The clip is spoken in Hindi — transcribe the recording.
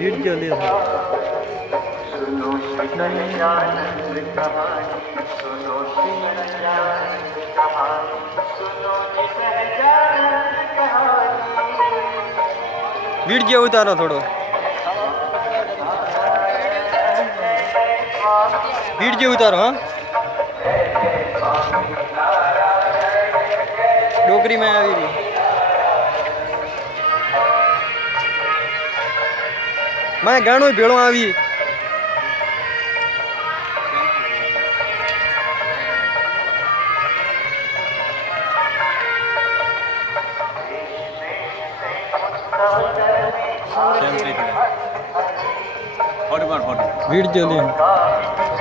वीडियो ले वीडियो उतारो थोड़ो वीडियो उतारो हाँ डोकरी में આવી રહી मैं गाणो भेड़ो આવી वीडियो ले